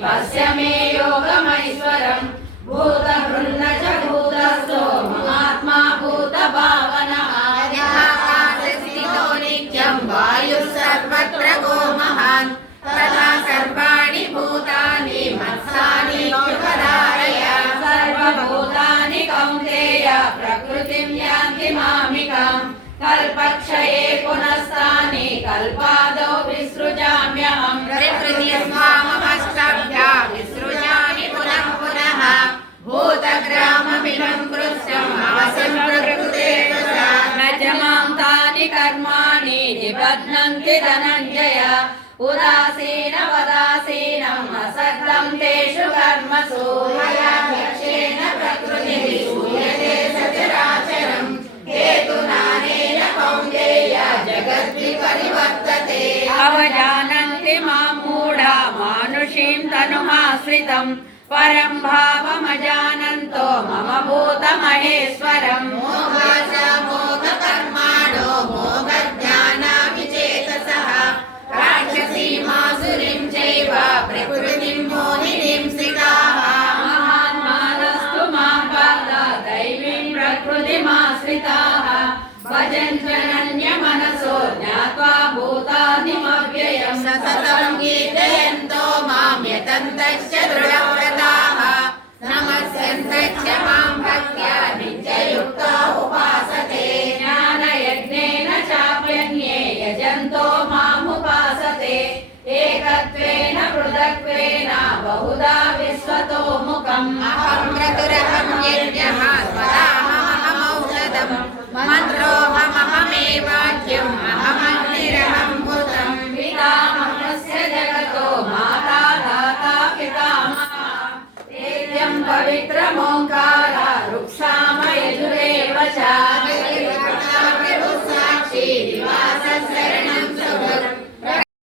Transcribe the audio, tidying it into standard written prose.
पश्य मे योगमैश्वरम् भूतभृन्न च भूतस्थो महात्मा भूतभावनः स्थितो नित्यं वायुः सर्वत्र गो महान् तथा सर्वाणि भूतानि मत्सानि धारय सर्वभूतानि कौन्तेय प्रकृतिं यान्ति मामिकाम् कल्पक्षये पुनस्तानि कल्पादौ विसृजाम्यहम् प्रकृतिस्वामवष्टभ्या विसृजामि पुनः पुनः भूतग्राममिदं कृत्यम् अवसं प्रकृतेः न च मां तानि कर्माणि निबध्नन्ति धनञ्जय उदासीनवदासीनम् असक्तं तेषु कर्मसु मयाध्यक्षेण प्रकृतिः सूयते सचराचरम् हेतुनानेन कौन्तेय जगद्विपरिवर्तते अवजानन्ति मां मूढा मानुषीं तनुमाश्रितम् परं भावमजानन्तो मम भूतमहेश्वरम् मोहाच मोहकर्माणो मोहज्ञानाविचेतसः राक्षसीमासुरीं चैव प्रकृतिं मोहिनीं स्थिताः महान्मानस्तु मां पार्थ दैवीं प्रकृतिमाश्रिताः भजन्त्यनन्यमनसो ज्ञात्वा भूतादिमव्ययम् सततं कीर्तयन्तो मां यतन्तश्च दृढव्रताः नमस्यन्तश्च मां भक्त्या नित्ययुक्ता उपासते ज्ञानयज्ञेन चाप्यन्ये यजन्तो मामुपासते एकत्वेन पृथक्त्वेन बहुधा विश्वतो मुखम् अहं क्रतुरहं यज्ञः स्वदाहमहमौषधम् मन्त्रोऽहमहमेवाज्यम् अहमग्निरहं भूतम् पितामहस्य जगतो माता दाता पितामहः तेजं पवित्रमोङ्कारः